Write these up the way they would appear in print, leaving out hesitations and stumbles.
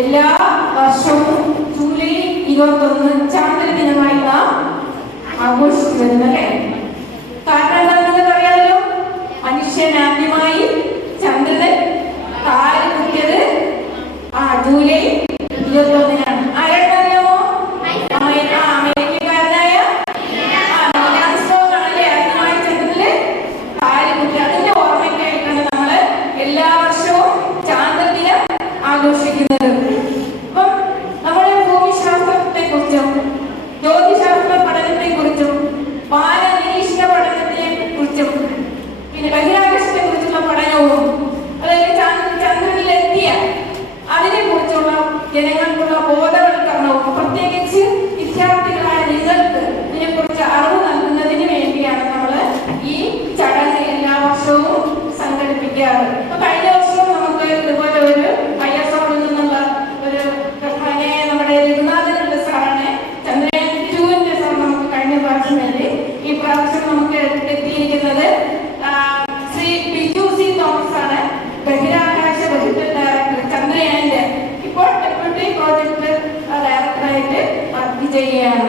എല്ലാ വർഷവും ജൂലൈ 21 ചാന്ദ്ര ദിനമായി നാം ആഘോഷിച്ചു വരുന്നല്ലേ. കാരണം എന്താണെന്ന് അറിയാമല്ലോ, മനുഷ്യൻ ആദ്യമായി ചന്ദ്രൻ കാല് കുത്തിയത് ജൂലൈ 21-നാണ്. ആരാണെന്നറിയാമോ? അമേരിക്കക്കാരനായ ആംസ്ട്രോങ് ആണല്ലേ ആദ്യമായി ചന്ദ്രനില് കാല് കുത്തി. അതിന്റെ ഓർമ്മയ്ക്കായിട്ടാണ് നമ്മള് എല്ലാ വർഷവും ചാന്ദ്രദിനം ആഘോഷിക്കുന്നത്. അപ്പം നമ്മുടെ ഭൂമിശാസ്ത്രത്തെ കുറിച്ചും ജ്യോതിശാസ്ത്ര പഠനത്തെ കുറിച്ചും വാനനിരീക്ഷണ പഠനത്തെ കുറിച്ചും പിന്നെ ബഹിരാകാശത്തെ കുറിച്ചുള്ള പഠനവും അതായത് ചന്ദ്രനിലെത്തിയ അതിനെ കുറിച്ചുള്ള ജനങ്ങൾക്കുള്ള ബോധവൽക്കരണവും പ്രത്യേകിച്ച് വിദ്യാർത്ഥികളായ നിങ്ങൾക്ക് ഇതിനെക്കുറിച്ച് അറിവ് നൽകുന്നതിന് വേണ്ടിയാണ് നമ്മൾ ഈ ചടങ്ങ് എല്ലാ വർഷവും സംഘടിപ്പിക്കാറ്. അപ്പൊ കഴിഞ്ഞ വർഷവും നമുക്ക് ഇതുപോലെ ഒരു ISRO-ൽ നിന്നുള്ള ഒരു നമ്മുടെ രഘുനാഥനുള്ള സാറാണ് ചന്ദ്രയാൻ 2-ന്റെ സാർ നമുക്ക് കഴിഞ്ഞ പ്രാവശ്യം വേണ്ടി. ഈ പ്രാവശ്യം നമുക്ക് എത്തിയിരിക്കുന്നത് ശ്രീ ബിജു സി തോമസ് ആണ്, ബഹിരാകാശ വകുപ്പ് ഡയറക്ടർ, ചന്ദ്രയാന്റെ ഇപ്പോൾ ഡെപ്യൂട്ടി പ്രോജക്ട് ഡയറക്ടറായിട്ട് വർക്ക് ചെയ്യുകയാണ്.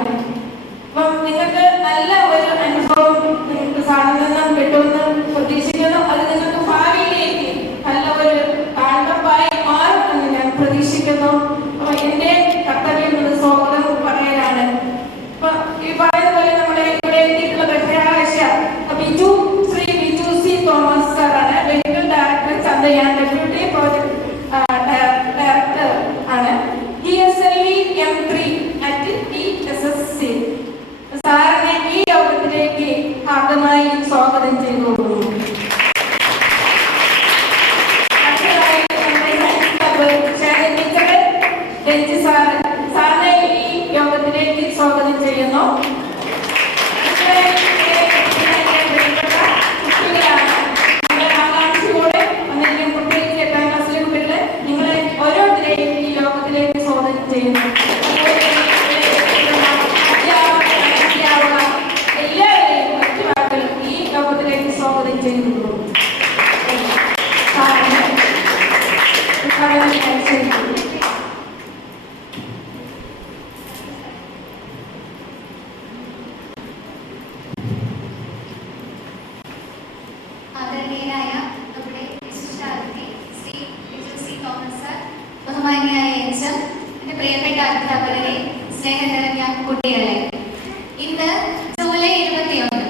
അപ്പം നിങ്ങൾക്ക് നല്ല ഒരു അനുഭവം നിങ്ങൾക്ക് സാറിൽ നിന്നും കിട്ടുമെന്ന് പ്രതീക്ഷിക്കുന്നു. അത് നിങ്ങൾക്ക് ഭാവിയിലേക്ക് നല്ല ഒരു കാഴ്ചപ്പായി മാറുമെന്ന് ഞാൻ പ്രതീക്ഷിക്കുന്നു. അപ്പൊ എന്റെ കർത്തവ്യം സ്വാഗതം പറയലാണ്. അപ്പൊ ഈ പറയുന്ന പോലെ നമ്മുടെ ഇവിടെ എത്തിയിട്ടുള്ള ബഹിരാകാശ ശ്രീ ബിജു സി തോമസ് സാറാണ്, vehicle director Chandrayaan, deputy project director ആണ്, ESLV M3 at TSSC. സാറിനെ ഈ യോഗത്തിലേക്ക് ആദ്യമായി സ്വാഗതം ചെയ്തു. സാറിനെ ഈ യോഗത്തിലേക്ക് സ്വാഗതം ചെയ്യുന്നു. ആകാംക്ഷയോടെ വന്നിരിക്കും, പ്രത്യേകിച്ച് 8ാം ക്ലാസ്സിലെ കുട്ടികളെ നിങ്ങളെ ഓരോരുത്തരെയും ഈ യോഗത്തിലേക്ക് സ്വാഗതം ചെയ്യുന്നു. എല്ലാവരെയും മറ്റു വാക്കുകൾ ഈ യോഗത്തിലേക്ക് സ്വാഗതം ചെയ്യുന്നു. ആദരണീയനായ നമ്മുടെ വിശിഷ്ടാതിഥി ശ്രീ ബിജു സി തോമസ് സർ, ബഹുമാന്യനായ HM, എന്റെ പ്രിയപ്പെട്ട അധ്യാപകരെ, സ്നേഹം നിറഞ്ഞ കുട്ടികളെ, ഇന്ന് ജൂലൈ 21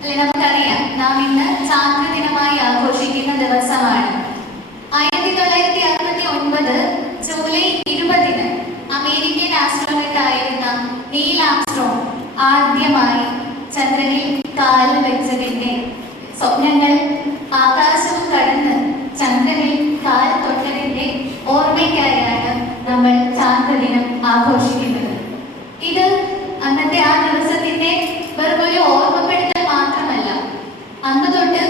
അല്ലെ, നമുക്കറിയാം നാം ഇന്ന് ചാന്ദ്രദിനമായി ആഘോഷിക്കുന്ന ദിവസമാണ്. 1969 ജൂലൈ 20 അമേരിക്കൻ ആസ്ട്രോണറ്റ് ആയിരുന്ന നീൽ ആംസ്ട്രോങ് ആദ്യമായി ചന്ദ്രനിൽ കാൽ വെച്ചതിന്റെ സ്വപ്നങ്ങൾ ആകാശവും കടന്ന് ചന്ദ്രനിൽ കാൽ തൊട്ടതിന്റെ ഓർമ്മയ്ക്കായാണ് നമ്മൾ ചാന്ദ്രദിനം ആഘോഷിക്കുന്നത്. ഇത് അന്നത്തെ ആ ദിവസത്തിന്റെ വെറും ഒരു ഓർമ്മപ്പെടുത്തൽ മാത്രമല്ല, അന്ന് തൊട്ട്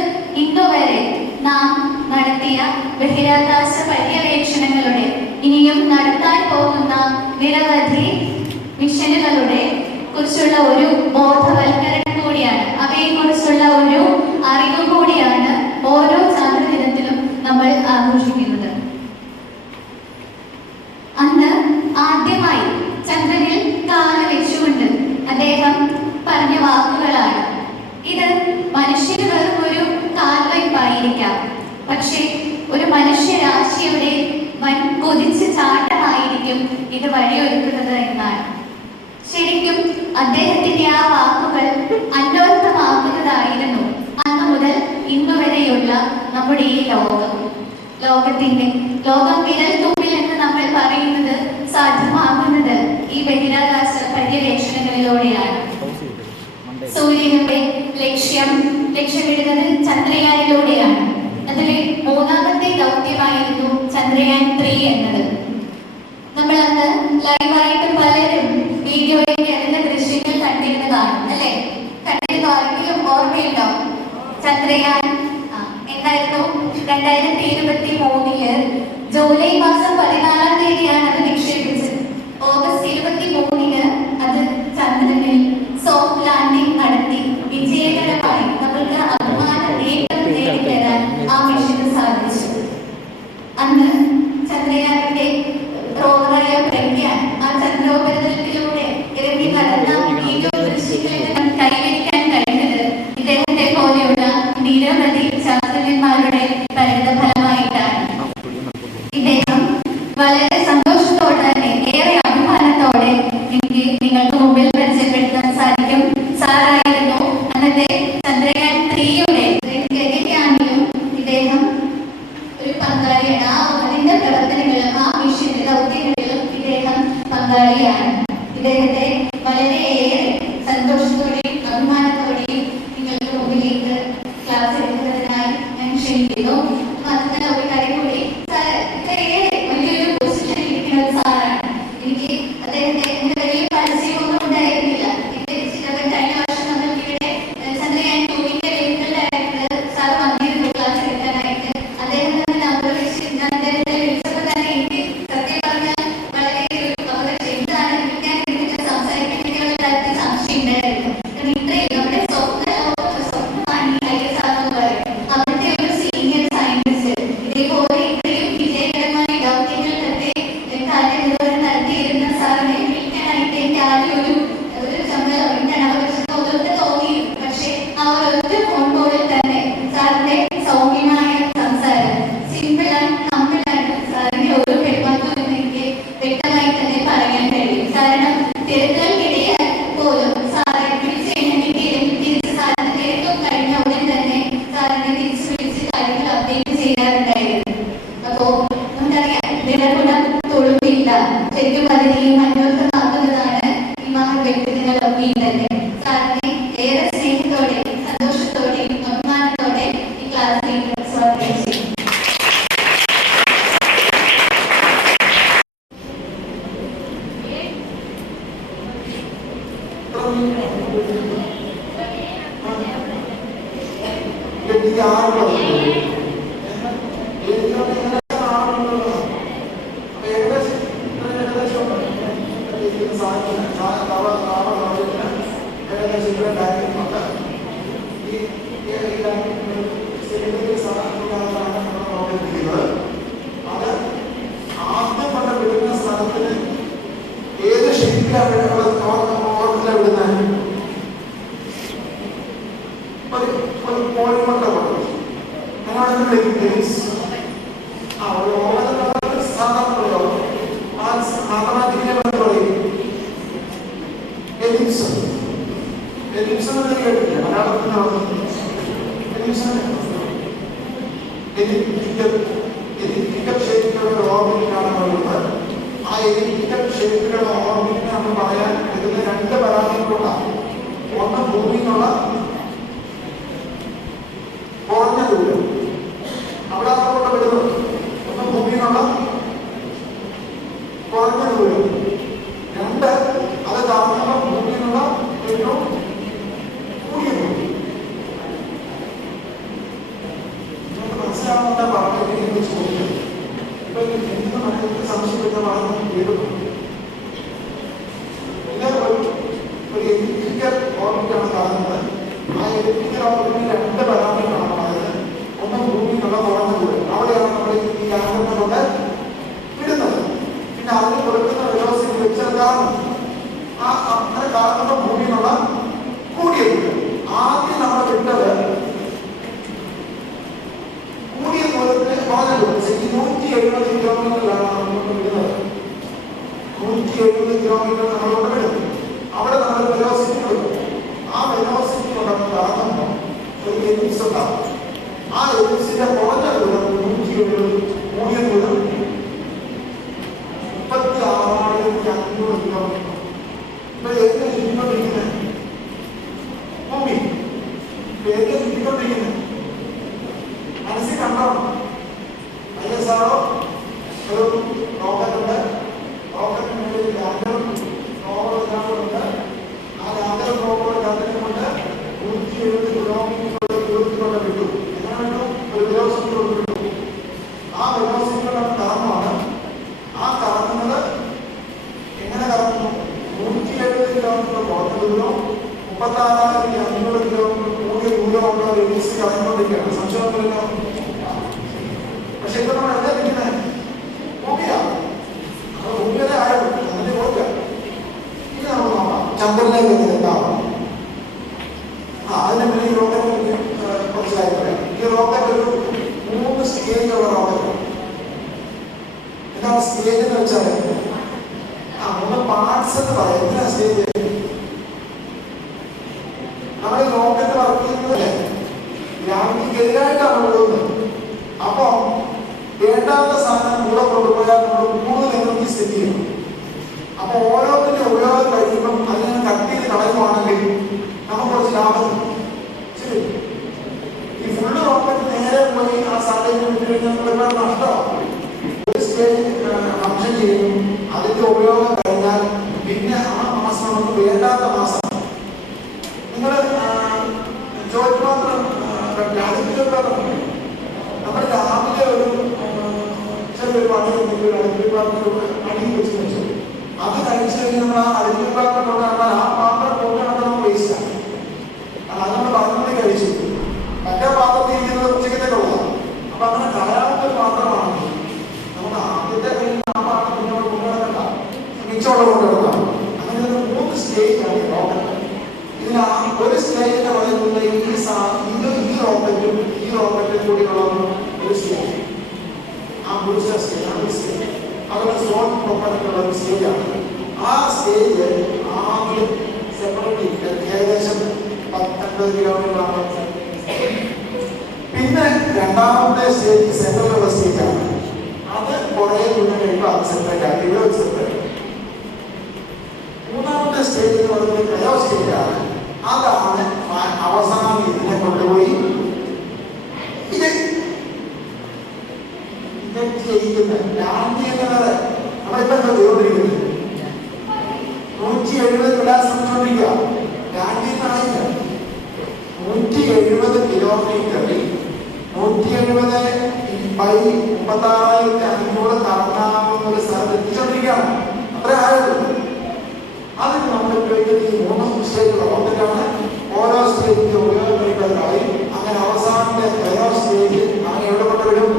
ഇന്നു വരെ നാം നടത്തിയ ബഹിരാകാശ പര്യവേക്ഷണങ്ങളുടെ, ഇനിയും നടത്താൻ പോകുന്ന നിരവധി മിഷനുകളുടെ കുറിച്ചുള്ള ഒരു ബോധവൽക്കരണം കൂടിയാണ്, അവയെ കുറിച്ചുള്ള ഒരു അറിവ് കൂടിയാണ് ഓരോ ചാന്ദ്രദിനത്തിലും നമ്മൾ ആഘോഷിക്കുന്നത്. അന്ന് ആദ്യമായി ചന്ദ്രനിൽ കാല് വെച്ചുകൊണ്ട് അദ്ദേഹം പറഞ്ഞ വാക്കുകളാണ്. ഇത് മനുഷ്യന് വെറും ഒരു കാൽവയ്പായിരിക്കാം, പക്ഷേ ഒരു മനുഷ്യരാശിയുടെ വൻ കുതിച്ച് ചാട്ടമായിരിക്കും ഇത് വഴിയൊരുക്കുന്നത് എന്നാണ്. ശരിക്കും അദ്ദേഹത്തിന്റെ ആ വാക്കുകൾ അന്വർത്ഥമാക്കുന്നതായിരുന്നു അന്ന് മുതൽ ഇന്നു വരെയുള്ള നമ്മുടെ ഈ ലോകം വിരൽ തുമ്പിൽ എന്ന് നമ്മൾ പറയുന്നത് സാധ്യമാകുന്നത് ഈ ബഹിരാകാശ പര്യവേക്ഷണങ്ങളിലൂടെയാണ്. സൂര്യന്റെ ലക്ഷ്യമിടുന്നത് ചന്ദ്രയാനിലൂടെയാണ്. അതിലെ 3ാമത്തെ ദൗത്യമായിരുന്നു ചന്ദ്രയാൻ 3 എന്നത്. നമ്മൾ അന്ന് ലൈവായിട്ട് പലരും വീഡിയോയിൽ അതിന്റെ ദൃശ്യങ്ങൾ കണ്ടിരുന്നതാണ് അല്ലെ? കണ്ടിരുന്നു, ആരെങ്കിലും ഓർമ്മയുണ്ടോ? ചന്ദ്രയാൻ എന്തായിരുന്നു 2023 ജൂലൈ മാസം 14-ാം തീയതിയാണ് അത് വിക്ഷേപിച്ചത്. ഓഗസ്റ്റ് 23 അത് ചന്ദ്രനിൽ സോഫ്റ്റ് ലാൻഡിംഗ് നടത്തി വിജയകരമായി നമ്മൾക്ക് അഭിമാന നേട്ടം നേടിത്തരാൻ ആ മിഷന് സാധിച്ചു. അന്ന് ചന്ദ്രയാന്റെ പരിശ്രമങ്ങളുടെ പരിണിതഫലമായിട്ടാണ്. ഇദ്ദേഹം വളരെ സന്തോഷത്തോടെ തന്നെ ഏറെ അഭിമാനത്തോടെ എനിക്ക് നിങ്ങൾക്ക് മുമ്പിൽ പരിചയപ്പെടുത്താൻ സാധിക്കും. സാറായിരുന്നു അന്നത്തെ ചന്ദ്രയാൻ 3യുടെ എങ്ങനെയാണെങ്കിലും ഇദ്ദേഹം ഒരു പങ്കാളിയാണ്. അതിന്റെ പ്രവർത്തനങ്ങളിലും ആ മിഷന്റെ ദൗത്യങ്ങളിലും ഇദ്ദേഹം പങ്കാളിയാണ്. ഇദ്ദേഹത്തെ വളരെയേറെ സന്തോഷത്തോടെയും അഭിമാനത്തോടെയും നിങ്ങൾക്ക് മുമ്പിലേക്ക് ക്ലാസ് എടുക്കുന്നതിനായി ഞാൻ ക്ഷണിക്കുന്നു. മാത്രമല്ല ഒരു കാര്യം കൂടി, ഇത്രയേറെ വലിയൊരു പൊസിഷനിൽ ഇരിക്കുന്ന ഒരു സാറാണ്. എനിക്ക് അദ്ദേഹത്തെ എന്റെ വലിയ പരിചയമൊന്നും ഉണ്ടായിരുന്നില്ല. കഴിഞ്ഞ വർഷം നമ്മൾക്ക് ഇവിടെ ചന്ദ്രയാൻ 2ന്റെ ലെവൽ ഡയറക്ടർ സാർ വന്നിരുന്നു ക്ലാസ് എടുക്കാനായിട്ട്. അദ്ദേഹം തന്നെ നമ്പർ വെച്ച് ഞാൻ അദ്ദേഹത്തെ വിളിച്ചപ്പോൾ തന്നെ എനിക്ക് സത്യം പറഞ്ഞാൽ വളരെ ഒരു അപകടം എന്താണ് ഞാൻ ഇതിനെ സംസാരിക്കുന്നതിനുള്ള തരത്തിൽ സംശയം ഉണ്ടായിരുന്നു. കാരണം ഇത്രയും നമ്മുടെ സ്വപ്നമാണ് IAS എന്ന് പറയും. അവിടുത്തെ ഒരു സീനിയർ സയന്റിസ്റ്റ് ഇതേപോലെ ഇത്രയും വിജയകരമായ ദൗത്യങ്ങളിലൊക്കെ കാര്യനിർവഹണം നടത്തിയിരുന്ന സാറിനെ വിളിക്കാനായിട്ട് എനിക്ക് ആദ്യം ഒരു ചമ്മലോ എന്താണ് അതൊക്കെ തോന്നിയിരുന്നു. പക്ഷെ ആ ഒരൊറ്റ ഫോൺ കോളിൽ തന്നെ സാറിന്റെ സൗമ്യമായ സംസാരം, സിമ്പിൾ ആൻഡ് ഹമ്പിൾ ആണ് സാറിന്റെ ഓരോ പെരുമാറ്റവും എന്ന് എനിക്ക് വ്യക്തമായി തന്നെ പറയാൻ കഴിയും. കാരണം തിരക്കുകൾക്കിടയിൽ പോലും സാറെ വിളിച്ച് എന്നെ തിരിച്ച് സാറിന്റെ തിരക്കും കഴിഞ്ഞ ഉടൻ തന്നെ സാറിനെ തിരിച്ച് വിളിച്ച് കാര്യങ്ങൾ അപ്ഡേറ്റ് ചെയ്യാറുണ്ടായിരുന്നു. അപ്പോ നമുക്കറിയാം വിരകുണം തൊഴുത്തില്ല, ശരിക്കും അതിനെ അന്വർത്ഥമാക്കുന്നതാണ് ഈ മഹൽ വ്യക്തിത്വങ്ങളൊക്കെ തന്നെ. സാറിനെ ഏറെ സ്നേഹത്തോടെയും സന്തോഷത്തോടെയും അഭിമാനത്തോടെ ഈ ക്ലാസ്സിലേക്ക് സ്വാഗതം ചെയ്യും. ഏത് ഷെയ്പ്പിലാണ് വിടുന്നത്? പോളിമട്ട ആ എലിപ്റ്റിക്കൽ ഷേപ്പിലുള്ള ഓർബിറ്റിനെ നമ്മൾ പറയാൻ എടുക്കുന്ന രണ്ട് പരാമീറ്ററുകളാണ്. ഒന്ന് ഭൂമിയിലുള്ള കുറഞ്ഞ ദൂരം, അവിടെ അതുകൊണ്ട് വിടുന്നത്. ഒന്ന് ഭൂമിയിലുള്ള കുറഞ്ഞ ദൂരം. രണ്ട്, അത് താഴ്ന്ന ഭൂമിയിലുള്ള ഏറ്റവും കൂടിയ ദൂരം. നിങ്ങൾക്ക് മനസ്സിലാവുന്ന പറഞ്ഞു ചോദിക്കും. ഇപ്പൊ എന്ത് മനസ്സിൽ സംശയപ്പെട്ട പറഞ്ഞു കേൾക്കുന്നു. ഇത് ഒരു എലിപ്റ്റിക്കൽ ഓർബിറ്റാണ് കാണുന്നത്. ആ എലിപ്റ്റിക്കൽ ഓർബിറ്റിന് രണ്ട് പരാമീറ്ററാണ് പറയുന്നത്. ഒന്ന് ഭൂമിയിലുള്ള കുറഞ്ഞ ദൂരം, അവിടെയാണ് നമ്മൾ ഈ യാന്ത്രികത കൊണ്ട് വിടുന്നത്. പിന്നെ അതിന് കൊടുക്കുന്ന വെലോസിറ്റി വെച്ചാൽ കാണും. ആ അങ്ങനെ കാണുന്ന ഭൂമിയിലുള്ള കൂടിയ ദൂരം. ആദ്യം നമ്മൾ വിട്ടത് കൂടിയ ദൂരത്തിന് കുറഞ്ഞ ദൂരം 170 കിലോമീറ്ററിലാണ് നമ്മൾ വിടുന്നത്. 170 കിലോമീറ്റർ നമ്മളോട് വിടും. അവിടെ നമ്മൾ വെലോസിറ്റി കൊടുക്കും. ആ വെലോസിറ്റി കൊണ്ടൊക്കെ കറങ്ങുമ്പോൾ ഒരു എലിപ്സ് ഉണ്ടാകും. ആ എലിപ്സിന്റെ കുറഞ്ഞ ദൂരം 170, കൂടിയ ദൂരം 36,500 കിലോമീറ്റർ. ഇപ്പൊ ഏതിനെ ചുറ്റിക്കൊണ്ടിരിക്കുന്നത്? ഭൂമി. ഏതിനെ ചുറ്റിക്കൊണ്ടിരിക്കുന്നത്? മനസ്സിൽ കണ്ടോ? ISRO ഒരു റോക്കറ്റുണ്ട്. റോക്കറ്റിന് ലാൻഡറും റോവറുണ്ട്. ആ ലാൻഡറും റോവറും രണ്ടിനും കൊണ്ട് 170 കിലോമീറ്റർ ദൂരത്തിലൂടെ വിട്ടു. എങ്ങനെ വിട്ടു? ഒരു വെലോസിറ്റിയോട് വിട്ടു. ആ വെലോസിറ്റിയോടെ കറങ്ങുമാണ്. ആ കറങ്ങുന്നത് എങ്ങനെ കറങ്ങുന്നു? 170 കിലോമീറ്റർ കുറഞ്ഞ ദൂരവും 36,500 കിലോമീറ്റർ കൂടിയ ദൂരമുള്ള ഒരു എലിപ്സ് കറങ്ങിക്കൊണ്ടിരിക്കുകയാണ്. സംശയമൊന്നുമില്ല. പക്ഷെ ഇപ്പൊ നമ്മൾ എന്താ നിൽക്കുന്നത്? ഭൂമിയാണ്. ഭൂമിയുടെ ആഴം അതിന്റെ പോയില്ല. ഇനി നമുക്ക് നോക്കാം ചന്ദ്രനിലേക്ക് എന്താവും. അതിന് മുന്നേ ഈ റോക്കറ്റ് കുറച്ച് കാര്യം പറയാം. ഈ റോക്കറ്റ് ഒരു എന്താണ് സ്റ്റേജ് എന്ന് വെച്ചാൽ ഒന്ന് പാർട്സ് എന്ന് പറയാം. എന്തിനാ സ്റ്റേജ്? നമ്മൾ റോക്കറ്റ് വർക്ക് ചെയ്യുന്നതല്ലേ, ഗ്രാവിറ്റിക്ക് എതിരായിട്ടാണ് പോകുന്നത്. അപ്പൊ വേണ്ടാത്ത സാധനം കൂടെ കൊണ്ടുപോയാൽ നമ്മൾ കൂടുതൽ എനർജി സെറ്റ് ചെയ്യണം. അപ്പൊ ഓരോന്നിന്റെ ഉപയോഗം കഴിയുമ്പം അതിനെ കട്ട് ചെയ്ത് കളയുവാണെങ്കിൽ നമുക്ക് കുറച്ച് ലാഭം. ശരി, ഈ ഫുള്ള് റോക്കറ്റ് നേരെ പോയി ആ സാധനം വിട്ടു കഴിഞ്ഞാൽ നമുക്ക് ഒരുപാട് നഷ്ടമാണ്. ഒരു സ്റ്റേജ് ഫംഗ്ഷൻ ചെയ്യും, അതിന്റെ ഉപയോഗം കഴിഞ്ഞാൽ പിന്നെ ആ മാസം നമുക്ക് വേണ്ടാത്ത മാസം. നിങ്ങൾ ജോലി മാത്രം നമ്മൾ രാവിലെ ഒരു ചെറിയൊരു പണി അടി വെച്ച് വെച്ചു, അത് കഴിച്ചു കഴിഞ്ഞാൽ നമ്മൾ ആ അടുക്കള പാത്രം കൊണ്ടുവന്നാൽ ആ പാത്രം കൊണ്ടുവന്നാൽ നമ്മൾ വേസ്റ്റാണ്. അത് നമ്മൾ പറഞ്ഞത് കഴിച്ചു, മറ്റേ പാത്രത്തിൽ ഇരിക്കുന്നത് ഉച്ചക്കത്തേക്കുള്ളതാണ്. അപ്പൊ അങ്ങനെ കളയാവുന്ന ഒരു പാത്രമാണ്. നമുക്ക് ആദ്യത്തെ കഴിഞ്ഞ ആ പാത്രം പിന്നെ നമ്മൾ കൊണ്ടുവരണ്ട, മിച്ചമുള്ള കൊണ്ടുവരണം. അങ്ങനെ ഒരു 3 സ്റ്റേജാണ് റോക്കറ്റ്. ഇതിന് ഒരു സ്റ്റേജിന്റെ പറയുന്നത് ഈ റോക്കറ്റിൽ കൂടിയുള്ള ഒരു സ്റ്റേജ്, ആ ബൂസ്റ്റർ സ്റ്റേജ്, ആ സ്റ്റേജ് അതൊരു സോൺ പ്രൊപ്പറേറ്റുള്ള ഒരു സ്റ്റേജാണ്. ആ സ്റ്റേജ് ആദ്യം സെപ്പറേറ്റ് ഏകദേശം 10-50 കിലോമീറ്ററാണ്. പിന്നെ രണ്ടാമത്തെ സ്റ്റേജ് സെൻട്രലുള്ള സ്റ്റേജാണ്. അത് കുറേ ദൂരം കഴിയുമ്പോൾ അത് സെപ്പറേറ്റ് ആക്കി ഇവിടെ വെച്ച് സെപ്പറേറ്റ്. മൂന്നാമത്തെ സ്റ്റേജ് എന്ന് പറയുന്നത് ക്രയോ സ്റ്റേജാണ്. അതാണ് അവസാനം ഇതിനെ കൊണ്ടുപോയി ചെയ്യിക്കുന്നത്. ലാൻഡ് ചെയ്യുന്നത് നമ്മളിപ്പോ എന്താ ചെയ്തുകൊണ്ടിരിക്കുന്നത്? 170 വിടാൻ ശ്രമിച്ചുകൊണ്ടിരിക്കുക. ലാൻഡ് ചെയ്യുന്നതായില്ല. 170 കിലോമീറ്ററിൽ 170/36,500 കറങ്ങാവുന്ന ഒരു സ്ഥലത്ത് എത്തിച്ചുകൊണ്ടിരിക്കുകയാണ്. അത്ര ആയിരുന്നു. അതിന് നമ്മൾ ഉപയോഗിക്കുന്ന ഈ 3 സ്റ്റേജുള്ള റോക്കറ്റാണ്. ഓരോ സ്റ്റേജിന്റെ ഉപയോഗം കഴിയുമ്പോഴായി അങ്ങനെ അവസാനത്തെ ക്രയോ സ്റ്റേജ് അങ്ങനെ എവിടെ കൊണ്ടുവിടും?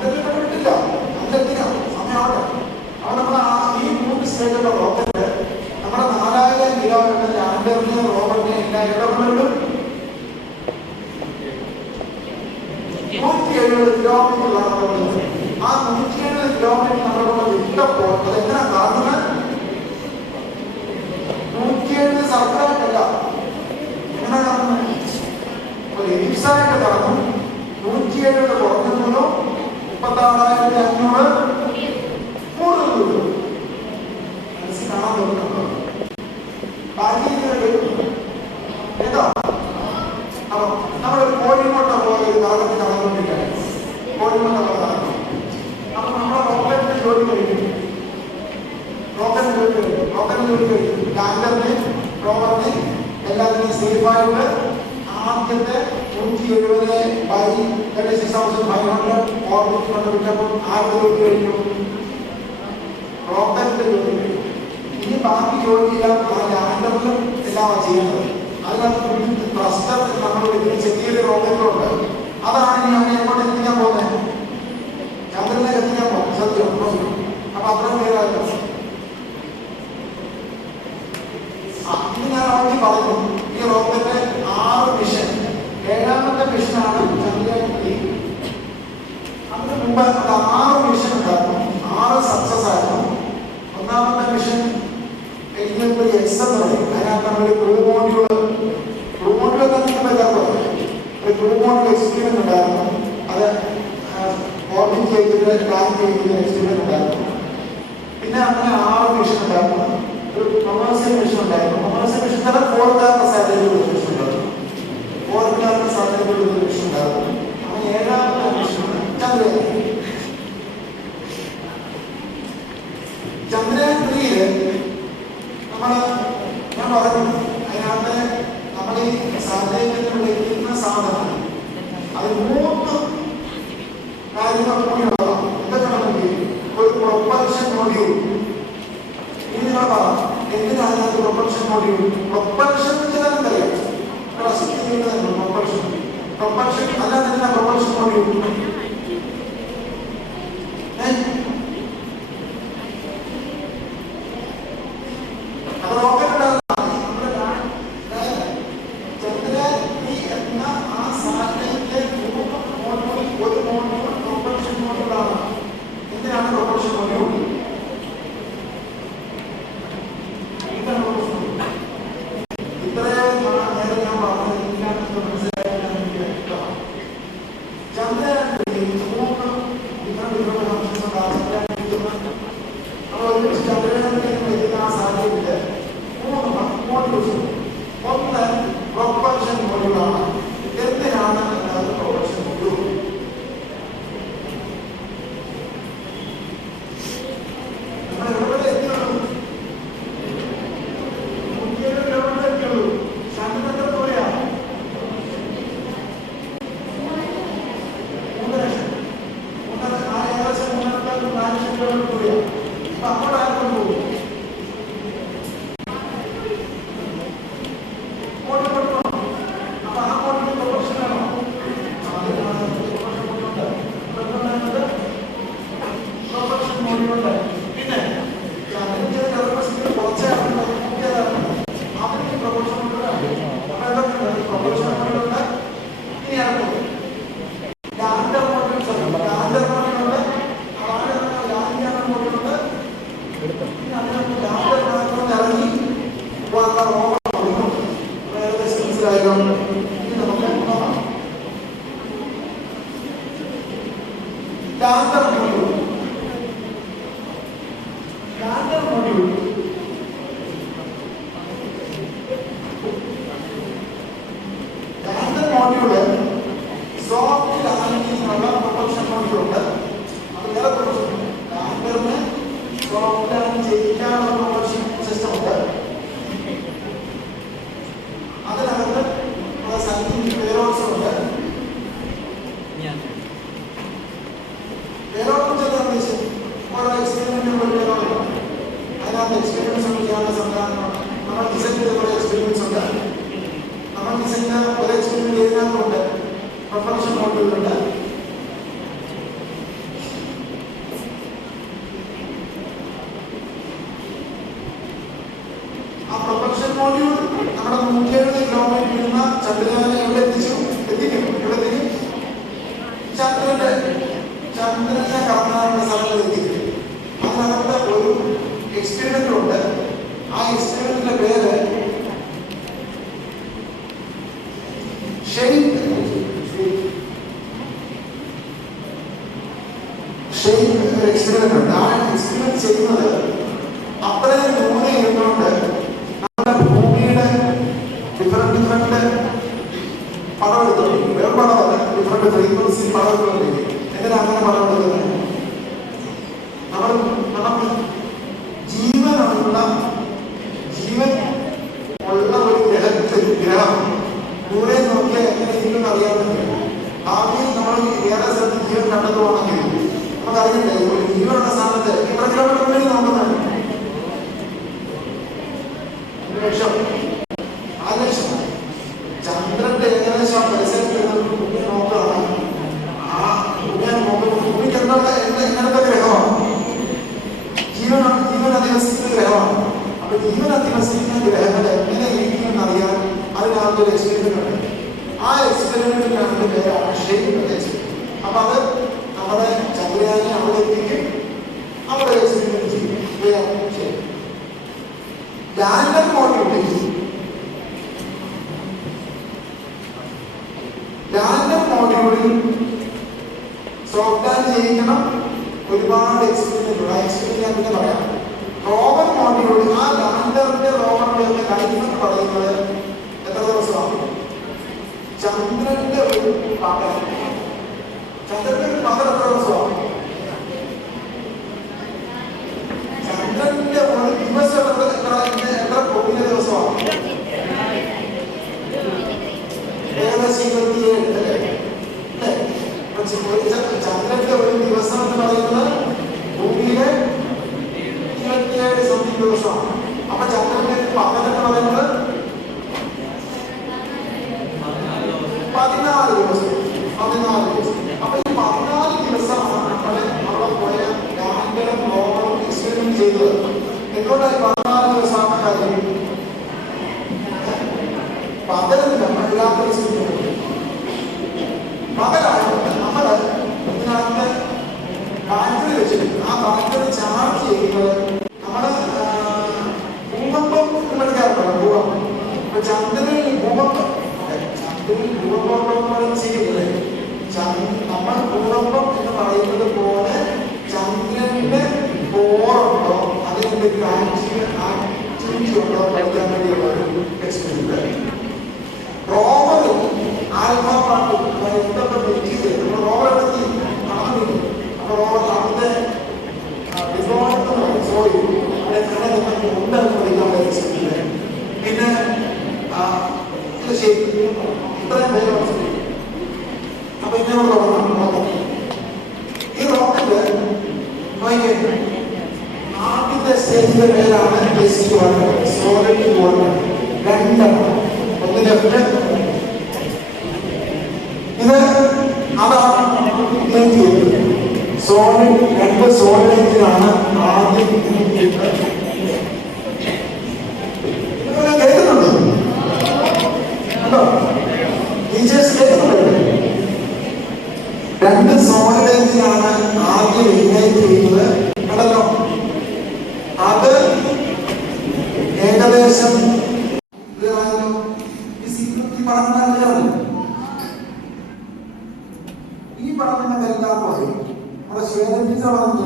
ചന്ദ്രനിൽ കൊണ്ടുവിട്ടില്ല, ചന്ദ്രത്തില്ല, സമയമാവട്ടെ. അപ്പൊ നമ്മൾ ഈ 3 സ്റ്റേജുള്ള റോക്കറ്റ് നമ്മുടെ 4000 കിലോമീറ്റർ ലാൻഡറിനെ റോബറിനെ എല്ലാം എവിടെ കൊണ്ടുവിടും? 170 കിലോമീറ്ററിലാണ് കൊണ്ടുവരുന്നത്. ആ 170 കിലോമീറ്റർ നമ്മൾ കൊണ്ട് വിട്ടപ്പോൾ അതെങ്ങനെ കാണുന്നത്? 170 സർക്കാരല്ല, എങ്ങനെ കാണുന്നത്? ഒരു എലിപ്സായിട്ട് കറങ്ങും. 170 കുറഞ്ഞു 36,500 കൂടുതൽ ദൂരം മനസ്സിൽ കാണാൻ പറ്റുന്നുണ്ടോ? ബാക്കി കേട്ടോ. അപ്പൊ നമ്മളൊരു കോഴിമുട്ട പോലെ ഒരു കാലത്ത് കറങ്ങുന്നില്ല, കോഴിമുട്ട പോലെ കറങ്ങും. അപ്പൊ നമ്മുടെ റോക്കറ്റിന് ജോലി കഴിക്കും, ലാൻഡറിന് റോവറിന് എല്ലാത്തിനും സേഫായിട്ട് ആദ്യത്തെ 170/36,500 ഓർബിറ്റ് കൊണ്ടുവിട്ടപ്പോൾ ആരുടെ ജോലി കഴിഞ്ഞു? റോക്കറ്റിന്റെ ജോലി കഴിഞ്ഞു. ഇനി ബാക്കി ജോലിയെല്ലാം ആ ലാൻഡറിലും എല്ലാം ചെയ്യുന്നത്. അതിനകത്ത് ത്രസ്റ്റർ നമ്മൾ ചെറിയൊരു റോക്കറ്റുണ്ട്. അതാണ് ഇനി അവനെ എങ്ങോട്ട് എത്തിക്കാൻ പോകുന്നത്? ചന്ദ്രനിലേക്ക് എത്തിക്കാൻ പോകും. സത്യം. അപ്പൊ അത്രയും പേരായിരുന്നു. ഇത് ഞാൻ ഓൾറെഡി പറഞ്ഞു. ഈ റോക്കറ്റ് 6 മിഷൻ, 7ാമത്തെ മിഷനാണ് ചന്ദ്രയാൻ 3. അതിന് മുമ്പ് അത് 6 മിഷൻ ഉണ്ടായിരുന്നു. 6 സക്സസ് ആയിരുന്നു. 1ാമത്തെ മിഷൻ എക്സ് എന്ന് പറയും. അതിനകത്ത് നമ്മൾ ക്രൂ മോഡ്യൂൾ തന്നെ ഒരു ക്രൂ മോഡ്യൂൾ എക്സ്പീരിയൻസ് ഉണ്ടായിരുന്നു. അത് ഓർബിറ്റ് ചെയ്തിട്ട് ലാൻഡ് ചെയ്യുന്ന എക്സ്പീരിയൻസ് ഉണ്ടായിരുന്നു. പിന്നെ അങ്ങനെ 6 മിഷൻ ഉണ്ടായിരുന്നു. ഒരു കൊമേഴ്സ്യൽ മിഷൻ ഉണ്ടായിരുന്നു. കൊമേഴ്സ്യൽ മിഷൻ തന്നെ 4 സാറ്റലൈറ്റ് മിഷൻ ഉണ്ടായിരുന്നു. 4 സാറ്റലൈറ്റ് മിഷൻ ഉണ്ടായിരുന്നു. അങ്ങനെ 7ാമത്തെ മിഷൻ ചന്ദ്രയാൻ. ചന്ദ്രയാൻ 3 ഞാൻ പറഞ്ഞു അതിനകത്ത് നമ്മൾ ഈ സാറ്റലൈറ്റിൽ വിളിക്കുന്ന സാധനം അത് 3 കാര്യങ്ങൾ കൂടിയുള്ളതാണ്. എന്തൊക്കെയാണെങ്കിൽ ഒരു പ്രൊപ്പൽഷൻ മൊഡ്യൂൾ. ഇനി നിങ്ങൾ പറ എന്തിനാണ് അതിനകത്ത് പ്രൊപ്പൽഷൻ മൊഡ്യൂൾ? പ്രൊപ്പൽഷൻ ചിലർക്കറിയാം. പ്രൊപ്പൽഷൻ അല്ലാതെ എന്തിനാ പ്രൊപ്പൽഷൻ മൊഡ്യൂൾ? റോക്കറ്റ് പറയുന്ന ആ സാറ്റലൈറ്റിലെ 3 മോഡ്യൂൾ, ഒരു മോഡ്യൂൾ പ്രൊപ്പൽഷൻ മോഡ്യൂളാണ്. എന്തിനാണ് പ്രൊപ്പൽഷൻ മോഡ്യൂൾ? ഇത്രയും നേരം ഞാൻ പറഞ്ഞത് എന്തിനാണെന്ന് മനസ്സിലാക്കാൻ എനിക്ക് വ്യക്തമാണ്. ചന്ദ്രയാൻ ചന്ദ്രയാൻ ആ സാധ്യതയില് 3 മോഡ്യൂൾസ്. ഒന്ന് പ്രൊപ്പൽഷൻ മോഡ്യൂളാണ്. എന്തിനാണ് അത് പ്രൊപ്പൽഷൻ മോഡ്യൂൾ? നമ്മൾ എവിടെ എത്തിയുള്ളൂ? 107 കിലോമീറ്റർ എത്തിയുള്ളൂ. ചന്ദ്രൻ എത്ര ദൂരെയാണ്? 3 ലക്ഷം. ഏകദേശം 3,4 ലക്ഷം കിലോമീറ്റർ ദൂരെയാണ്. അപ്പൊ അങ്ങോട്ട് ആർക്കും പോകും? ചന്ദ്രനെ കറങ്ങാനുള്ള സ്ഥലങ്ങളിൽ എത്തിക്കും. അതിനകത്ത് ഒരു എക്സ്പെരിമെന്റ് ഉണ്ട്. ആ എക്സ്പെരിമെന്റിന്റെ പേര് എക്സ്പെരിമെന്റ് ഉണ്ട്. ആ എക്സ്പെരിമെന്റ് ചെയ്യുന്നത് അത്രയും ദൂരെ ഇരുന്നുകൊണ്ട് നമ്മുടെ ഭൂമിയുടെ ഡിഫറെന്റ് പടം എടുത്തോണ്ടിരിക്കും. വേറെ പടമല്ല, ഡിഫറെന്റ് ഫ്രീക്വൻസി പടം എടുത്തോണ്ടിരിക്കും. എന്തിനാ അങ്ങനെ പടം എടുക്കുന്നത്? നമുക്ക് ജീവൻ ഉള്ള ഒരു ഗ്രഹം ദൂരെ നോക്കിയാൽ എങ്ങനെ ഇരിക്കുമെന്ന് അറിയാൻ പറ്റില്ല. ഭാവിയിൽ നമ്മൾ വേറെ സ്ഥലത്ത് ജീവൻ കണ്ടെത്തുവാണെങ്കിൽ നമുക്കറിയില്ലേ ഒരു ജീവനുള്ള സ്ഥാനത്ത് എത്ര കിലോമീറ്റർ വേണ്ടി നോക്കുന്നത്? 1 ലക്ഷം, 4 ലക്ഷം. ചന്ദ്രന്റെ ഏകദേശം പരിസരത്ത് നോക്കുകയാണ്. ആ ഭൂമിയെ നോക്കുമ്പോൾ ഭൂമിക്ക് എങ്ങനത്തെ ഗ്രഹമാണ്? ജീവൻ അധിവസിക്കുന്ന ഗ്രഹമാണ്. അപ്പൊ ജീവൻ അധിവസിക്കുന്ന ഗ്രഹങ്ങൾ എങ്ങനെ ഇരിക്കുമെന്ന് അറിയാൻ അതിനകത്തൊരു എക്സ്പെരിമെന്റ് ഉണ്ട്. ആ എക്സ്പെരിമെന്റിന്റെ പേരാണ് ഷെയ്പ്പ് എക്സ്പെരിമെന്റ്. അപ്പൊ അത് നമ്മുടെ ചന്ദ്രയാനെ അവിടെ എത്തിക്കും, അവിടെ എക്സ്പെരിമെന്റ് ചെയ്യും. ലാൻഡർ മോഡ്യൂളിൽ സോഫ്റ്റ് ലാൻഡ് ചെയ്യിക്കണം. ഒരുപാട് എക്സ്പെരിമെന്റ് ഉണ്ട്. ആ എക്സ്പെരിമെന്റ് ഞാൻ പിന്നെ പറയാം. റോവർ മോഡ്യൂളിൽ ആ ലാൻഡറിന്റെ റോവറിന്റെ ലൈഫ് എന്ന് പറയുന്നത് എത്ര ദിവസമാണ്? ചന്ദ്രന്റെ ഒരു പകൽ എത്ര ദിവസമാണ്? ചന്ദ്രന്റെ ഒരു ദിവസം എത്ര കോടിയ ദിവസമാണ്? ഏകദേശം 27 അല്ലേ? ചന്ദ്രന്റെ ഒരു ദിവസം എന്ന് പറയുന്നത് ഭൂമിയിലെ 27 സംതിങ് ദിവസമാണ്. അപ്പൊ ചന്ദ്രന്റെ പകൽ എന്ന് പറയുന്നത് 14 ദിവസം. അപ്പൊ ഈ 14 ദിവസമാണ് നമ്മള് അവിടെ പോയ ലാൻഡറും റോവറും എക്സ്പെരിമെന്റ് ചെയ്തത്. എന്തുകൊണ്ടാണ് 14 ദിവസമാണ് കാര്യം? പകലില്ല, രാത്രി ഭൂകമ്പം ചെയ്യുന്നത് നമ്മൾ ഭൂകമ്പം എന്ന് പറയുന്നത് പോലെ ചന്ദ്രന്റെ കോറുണ്ടോ അതിന്റെ ആക്ടിവിറ്റി ഉണ്ടോ പഠിക്കാൻ വേണ്ടിയുള്ള ഒരു എക്സ്പെരിമെന്റ്. റോവറിൽ ആൽഫ പാർട്ടിൽ എന്തൊക്കെ വെച്ചിട്ട് നമ്മൾ റോവർ എടുത്തി കാണുന്നില്ല. അപ്പൊ റോവർ അതിന്റെ സോറി അവിടെ കടന്നൊക്കെ ഉണ്ടെന്ന് പഠിക്കാനുള്ള എക്സ്പെരിമെന്റ്. പിന്നെ ശരി ഇത്രയും പേര് അപ്പൊ ഇങ്ങനെ ഈ റോക്കറ്റ് ആദ്യത്തെ സ്റ്റേജിന്റെ പേരാണ് സോളിഡ് വാട്ടർ. രണ്ടെണ്ണം ഒന്ന് ലെഫ്റ്റ് ഇത് അതാണ് സോളിഡ്. രണ്ട് സോളിഡ് എഞ്ചിനാണ് ആദ്യം കേൾക്കുന്നുണ്ടോ? രണ്ട് സോളിഡ് എഞ്ചിനാണ് ആദ്യം ഇഗ്നൈറ്റ് ചെയ്യുന്നത് കണ്ടല്ലോ. അത് ഏകദേശം ഈ പഠനങ്ങൾ എല്ലാം പോയി നമ്മുടെ ശേഖരിച്ച പഠനം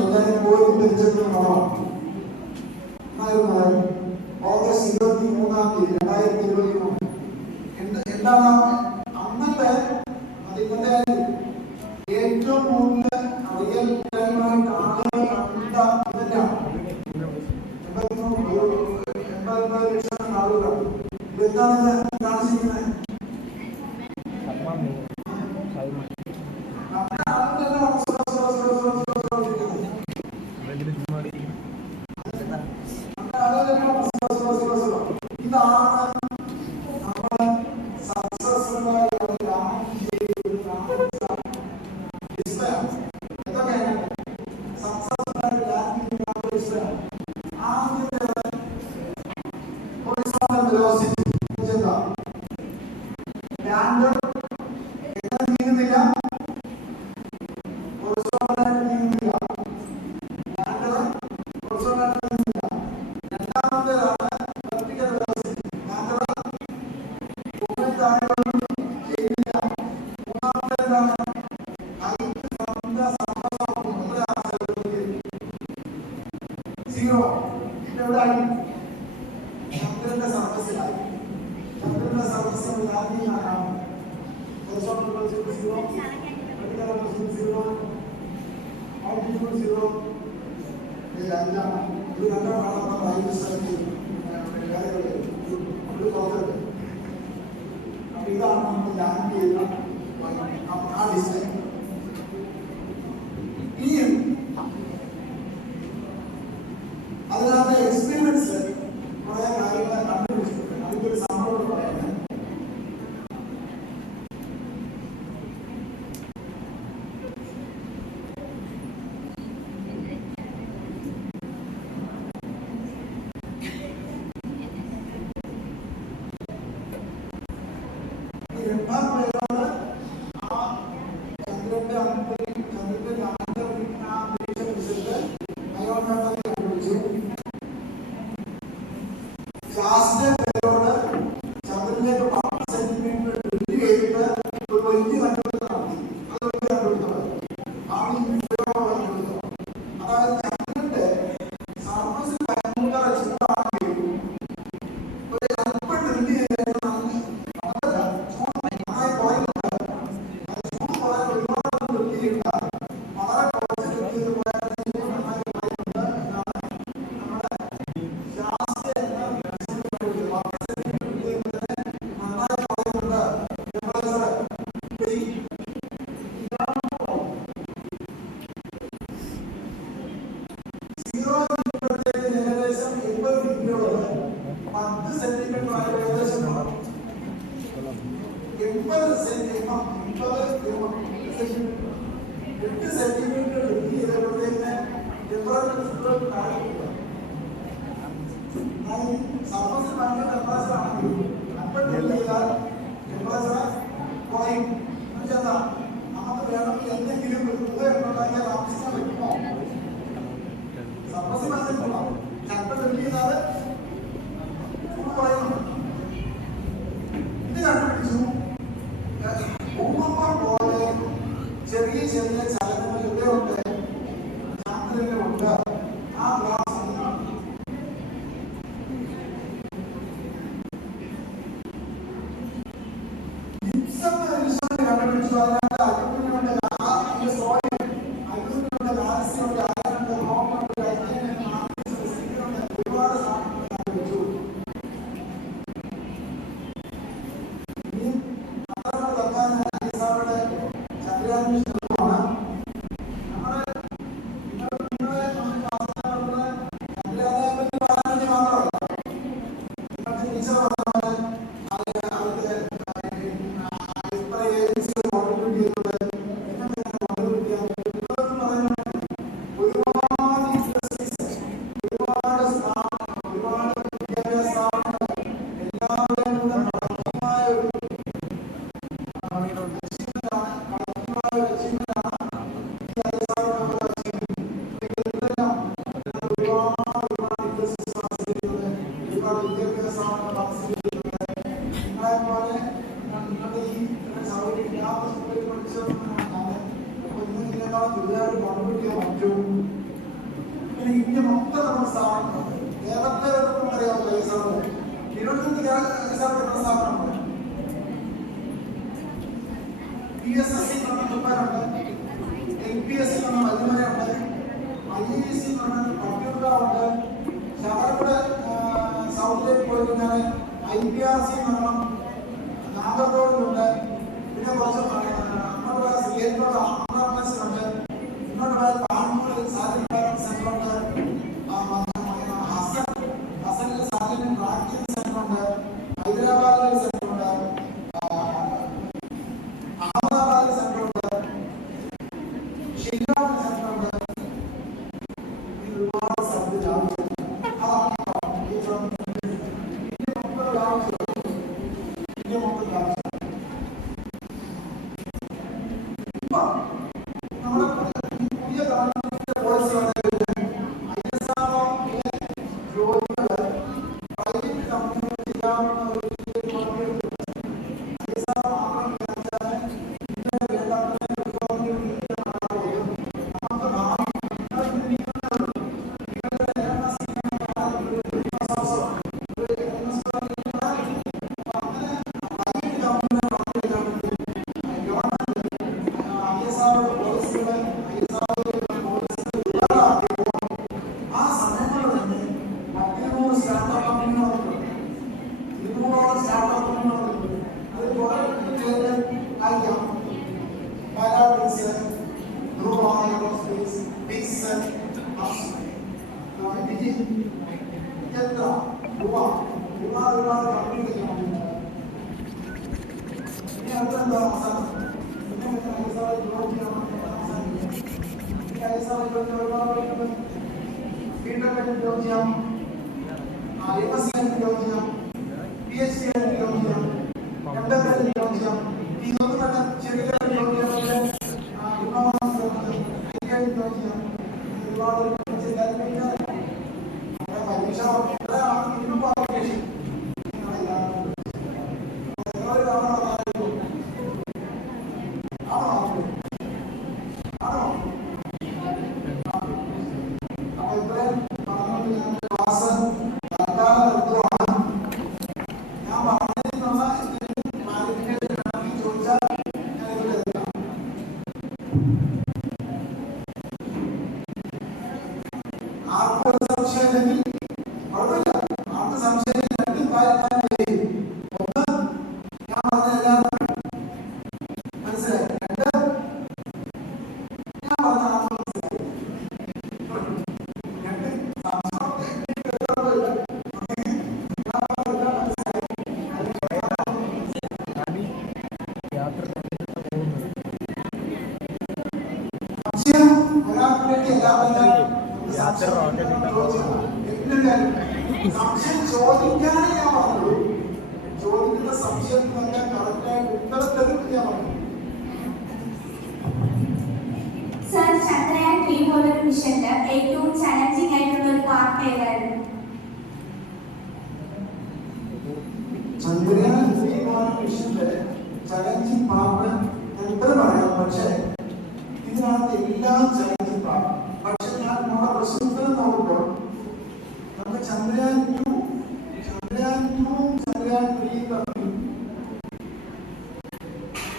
പോയി തിരിച്ചെത്തുന്ന പണമാണ്. ഓഗസ്റ്റ് 23 2023 എന്താണ് അന്നത്തെ അതിന്റെ ഏറ്റവും കൂടുതൽ റിയൽ ടൈമായിട്ട് ആളുകൾ കണ്ട ഇതെല്ലാം 80 ലക്ഷം ആളുകളാണ്. ഇതെന്താണ് കാണിച്ചിരിക്കുന്നത്? ഇതാണ് നമ്മള് സക്സസ്ഫുള്ളായി ചന്ദ്രന്റെ സർവസിലായി. ചന്ദ്രന്റെ സർവസ് ഇതാണ് നമ്മൾ ലാൻഡ് ചെയ്യുന്ന ആ ഡിസ്റ്റൻസ്. ഇനിയും അതിനകത്ത് എക്സ്പീരിയൻസ് കുറെ കാര്യങ്ങൾ കണ്ടുപിടിച്ചിട്ടുണ്ട്. അതിന്റെ ഒരു സംഭവം പറയുന്നത് ചന്ദ്രനിലേക്ക് 10 സെന്റിമീറ്റർ ഡ്രില്ല് ചെയ്തിട്ട് ഒരു വലിയ കണ്ടുപിടുത്തം നടത്തി. അത് വലിയ കണ്ടുപിടുത്തമാണ്. അതായത് ചന്ദ്രന്റെ സർഫസ് ഭയങ്കര ചൂടാണെങ്കിൽ ഒരു അല്പം ഡ്രില്ല് ചെയ്ത് ഏകദേശം 80 ഡിഗ്രിയോട് 10 സെന്റിമീറ്റർ ആയ ഏകദേശം 80 സെന്റിമീറ്റർ ഡിഗ്രി ചെയ്തപ്പോഴത്തേക്ക് ടെമ്പറേച്ചർ സർഫസിൽ ഭയങ്കര ടെമ്പറേച്ചർ ആണെങ്കിൽ അപ്പോൾ ഡ്രില്ല് ചെയ്താൽ ടെമ്പറേച്ചർ കുറയും. എന്താ നമുക്ക് വേണമെങ്കിൽ എന്തെങ്കിലും ഒരു പുകയുണ്ടാക്കിയാൽ താമസിക്കാൻ പറ്റുമോ? സർഫസിൽ ഭയങ്കര ചിലപ്പോൾ ഡ്രില്ല് ചെയ്താൽ ചൂട് കുറയുന്നു. ഇത് കണ്ടുപിടിച്ചു ചെറിയ ചലനങ്ങൾ ഇവിടെയുണ്ട്, ചന്ദ്രനിലുണ്ട്. ആ ഗ്ലാസ് കണ്ടുപിടിച്ചു. അതിനകത്ത് aluminium soil, aluminium calcium, iron, copper, titanium, ഒരുപാട് സാധനങ്ങൾ കണ്ടുപിടിച്ചു. ഇനി അത്ര തക്കാൻ ഐസാറുടെ ചന്ദ്രയാൻ മിഷനുമാണ്. ഇന്ത്യ മൊത്തം നമ്മുടെ സ്ഥാപനമുണ്ട്. കേരളത്തിലെ അറിയാമല്ലോ ഐസാറ്, ഇരുപത്തി സ്ഥാപനമുണ്ട്. PSSC തുപ്പാനുണ്ട്, LPSC മഞ്ഞുമലയുണ്ട്, IAC പട്ടിയൂർക്കാവുണ്ട്. ശബരിമല സൗത്തിലേക്ക് പോയി കഴിഞ്ഞാൽ IPRC നാഗർകോവിലുണ്ട്. പിന്നെ കുറച്ച് അങ്ങോട്ട് ശ്രീഹരിക്കോട് ആന്ധ്രാപ്രദേശിലുണ്ട്. ഇങ്ങോട്ട് പോയാൽ കാൺപൂർ സാധന സെന്ററുണ്ട്, ഹസനിൽ സാധന പ്രാക്ടീസ് സെന്ററുണ്ട്, ഹൈദരാബാദിൽ സെന്ററുണ്ട്, അഹമ്മദാബാദിൽ സെന്ററുണ്ട്, ഷില്ലോങ്ങിൽ സെന്ററുണ്ട്. ഒരുപാട് സ്ഥലത്ത് സംശയം ചോദിക്കാനേ ഞാൻ പറഞ്ഞുള്ളൂ. ചോദിക്കുന്ന സംശയത്തിനൊക്കെ കറക്റ്റായിട്ട് ഉത്തരത്തിൽ ഞാൻ പറഞ്ഞു. സർ, ചന്ദ്രയാൻ 3 പോലൊരു മിഷന്റെ ഏറ്റവും ചലഞ്ചിങ് ആയിട്ടുള്ള ഒരു പാർട്ട് ഏതായിരുന്നു? ചന്ദ്രയാൻ 3 പോലൊരു മിഷന്റെ ചലഞ്ചിങ് പാർട്ട് എത്ര പറയാം, പക്ഷേ ഇതിനകത്ത് എല്ലാം ചലച്ചിത്രമാണ്. പക്ഷെ ഞാൻ നമ്മുടെ പ്രശ്നത്തിൽ നോക്കുമ്പോൾ നമുക്ക് ചന്ദ്രയാൻ 2 ചന്ദ്രയാൻ 3 തമ്മിൽ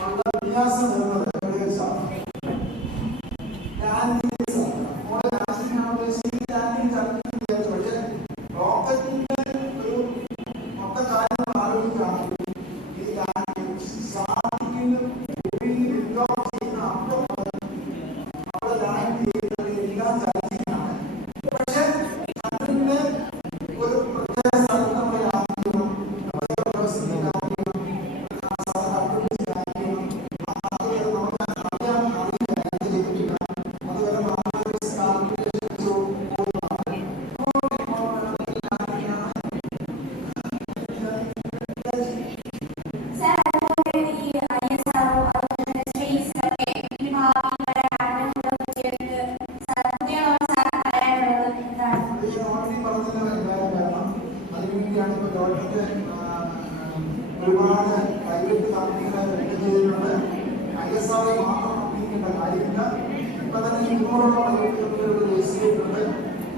ഉള്ള വ്യത്യാസം വരുന്നത് ഏകദേശം പക്ഷേ റോക്കറ്റിന്റെ ഒരു മൊത്ത കാര്യം ആലോചിക്കുകയാണെങ്കിൽ ഈ സ്റ്റാർട്ടിങ്ങിൽ ചെയ്യുന്ന അപ്പം അവിടെ ലാൻഡ് ചെയ്യുന്നത് എല്ലാം ചലച്ചിത്രമാണ്. പക്ഷെ ചന്ദ്രന്റെ ഒരു പ്രത്യേക സ്ഥലത്ത് നമ്മൾ ലാൻഡ് ചെയ്യണം, ഒരുപാട് പ്രൈവറ്റ് കമ്പനികളെ ചെയ്തിട്ടുണ്ട്. ISRO മാത്രം അംഗീകരിക്കേണ്ട കാര്യമില്ല. ഇപ്പൊ തന്നെ 200ഓളം പ്രൈവറ്റ് കമ്പനികൾ രജിസ്റ്റർ ചെയ്തിട്ടുണ്ട്.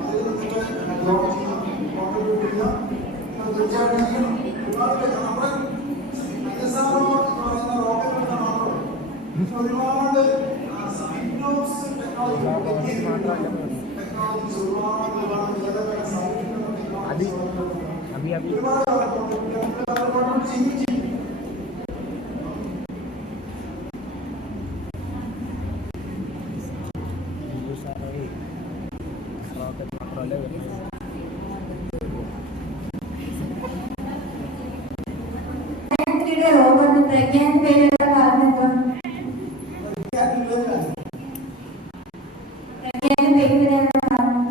അതിൽ നിങ്ങൾക്ക് ജോബ് ചെയ്യാം, കോൺട്രിബ്യൂട്ട് ചെയ്യാം. തീർച്ചയായിട്ടും ചെയ്യണം. ഒരുപാട് നമ്മുടെ ISRO എന്ന് പറയുന്ന റോക്കറ്റുകളുടെ മാത്രം ഒരുപാട് സൈൻസ് ടെക്നോളജീസ് ഒരുപാട് വേദന സൈനിക ടെക്നോളജി റോബോട്ട് പ്രജ്ഞാൻ പേരുള്ള കാരണം പ്രജ്ഞാൻ പേരുള്ള കാരണം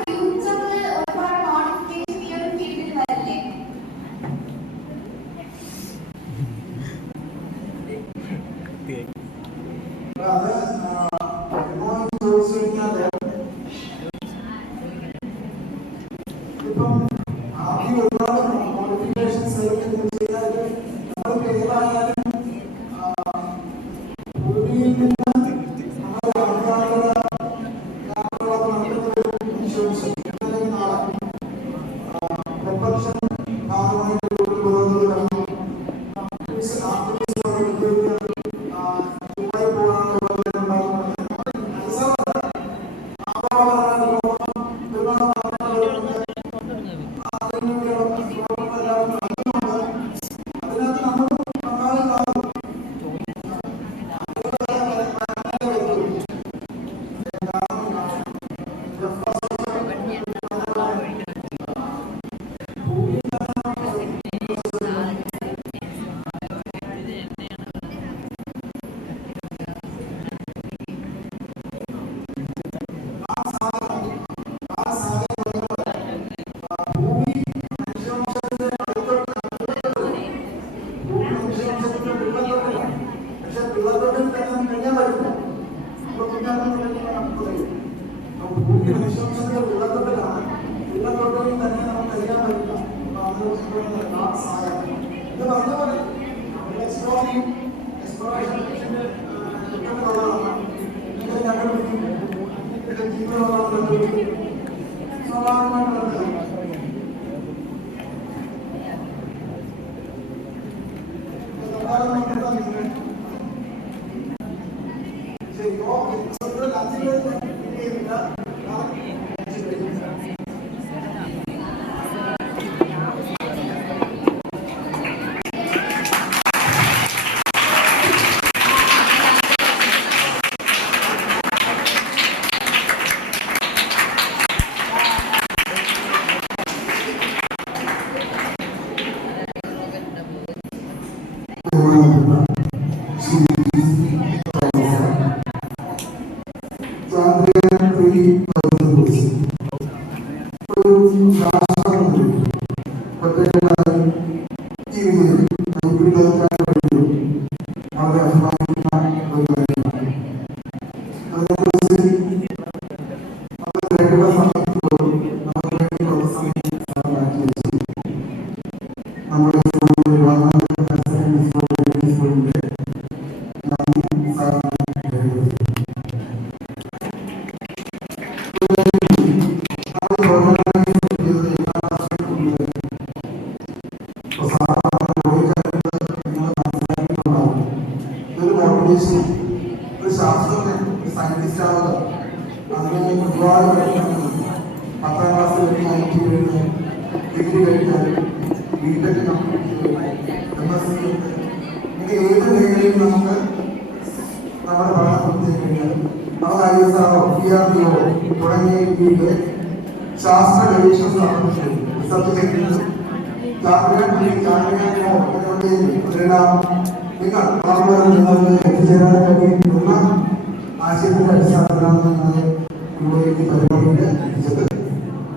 ഫ്യൂച്ചറിൽ ഒരുപാട് നോട്ടിഫിക്കേഷൻ ഈ ഒരു ഫീൽഡിൽ വരില്ലേ? അത് ചോദിച്ചു കഴിഞ്ഞാല് ഇപ്പം ആദ്യം ഒരുപാട് മോഡിഫിക്കേഷൻസ് നമ്മൾ ഏതായാലും ഭൂമിയിൽ നിന്ന് നമ്മുടെ ഇൻഷുറൻസ് നാളെ പ്രൊപ്പൽഷൻ ഭാഗമായിട്ട് പുരോഗതി വരണം. ശാസ്ത്ര ഗവേഷണ സ്ഥാപനത്തിൽ നിങ്ങൾക്ക് എത്തിച്ചേരാൻ കഴിയുന്ന ആശയത്തിന്റെ അടിസ്ഥാനത്തിലാണ് നിങ്ങൾ ഇവിടെ ഈ പരിപാടിയിൽ എത്തിച്ചത്.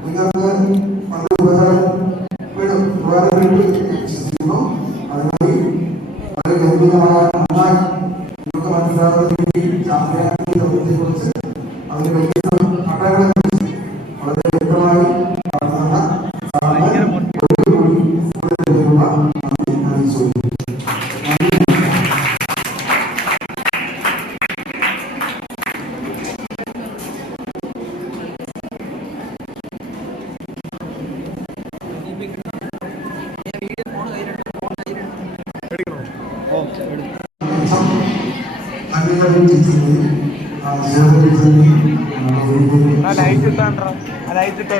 നിങ്ങൾക്ക് വളരെ ഉപകാരപ്പെട്ടു വിശ്വസിക്കുന്നു. അതിനായി വളരെ ഗംഭീരമായ നന്നായി നിങ്ങൾക്ക് മനസ്സിലാകുന്ന ചാന്ദ്രയാന്റെ ദൗത്യത്തെക്കുറിച്ച് അതിന് വലിയ ഘട്ടങ്ങളെ കുറിച്ച് വളരെ വ്യക്തമായി ലൈറ്റ് ഇട്ടാ